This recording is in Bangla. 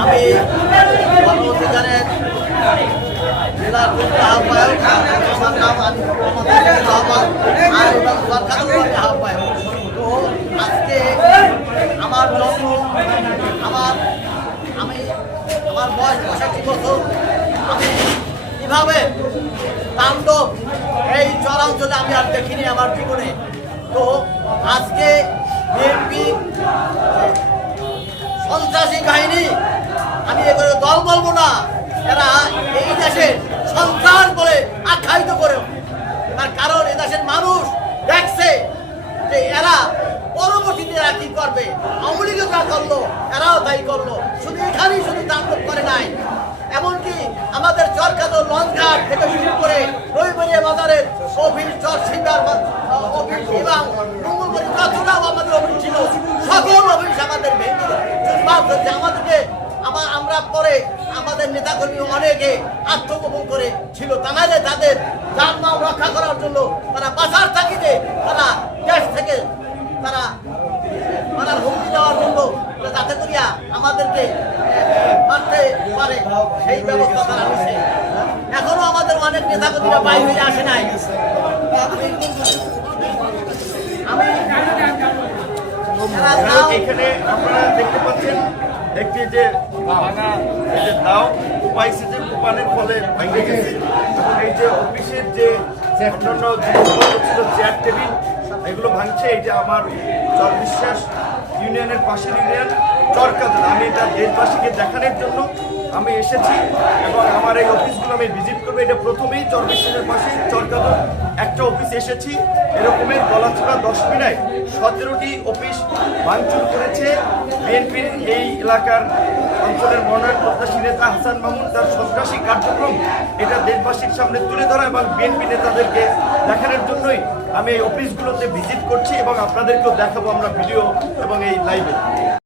আমি গণ অধিকারের জেলার আহ্বায়ক আমার নাম আহ্বায়ক। তো আজকে আমার জন্ম, আমার, আমি, আমার বয়স পঁয়ষট্টি বছর। আমি কীভাবে তাণ্ডব এই চরাঞ্চলে আমি আর দেখিনি আমার জীবনে। তো আজকে বিএনপি সন্ত্রাসী বাহিনী এরাও করল। শুধু এখানেই শুধু তাণ্ডব করে নাই। এমনকি আমাদের চরকাত লঞ্চঘাট থেকে শুরু করে রবিবারিয়া বাজারের অফিস চর সিঙ্গার অফিস এবং মঙ্গলবাড়ি আমাদের অফিস ছিল। সকল অফিস আমাদের ভেঙে আমাদেরকে আমার আমরা পরে আমাদের নেতাকর্মী অনেকে আত্মগোপন করে ছিল তাহলে তাদের যানবাহন রক্ষা করার জন্য তারা বাসার থাকিতে তারা দেশ থেকে তারা যাতে আমাদেরকে মারতে পারে, সেই ব্যবস্থা তারা নিছে এখনও আমাদের অনেক নেতাকর্মীরা বাইরে হয়ে আসে নাই। এখানে আপনারা দেখতে পাচ্ছেন একটি যে ভাঙা এই যে দাও পাইছে যে কুপানের ফলে ভেঙে গেছে। এই যে অফিসের যে অন্যান্য ছিল চেয়ার টেবিল এগুলো ভাঙছে। এই যে আমার বিশ্বাস ইউনিয়নের পাশের ইউনিয়ন চরকাজন আমি এটা দেশবাসীকে দেখানোর জন্য আমি এসেছি এবং আমার এই অফিসগুলো আমি ভিজিট করব। এটা প্রথমেই চর পাশে চরকাজন একটা অফিস এসেছি। এরকমের গলাচড়া দশ মিনায় সতেরোটি অফিস ভাঙচুর করেছে। বিএনপির এই এলাকার অঞ্চলের মনোনয়ন প্রত্যাশী নেতা হাসান মামুন তার সন্ত্রাসী কার্যক্রম এটা দেশবাসীর সামনে তুলে ধরা এবং বিএনপি নেতাদেরকে দেখানোর জন্যই আমি এই অফিসগুলোতে ভিজিট করছি এবং আপনাদেরকেও দেখাবো আমরা ভিডিও এবং এই লাইভে।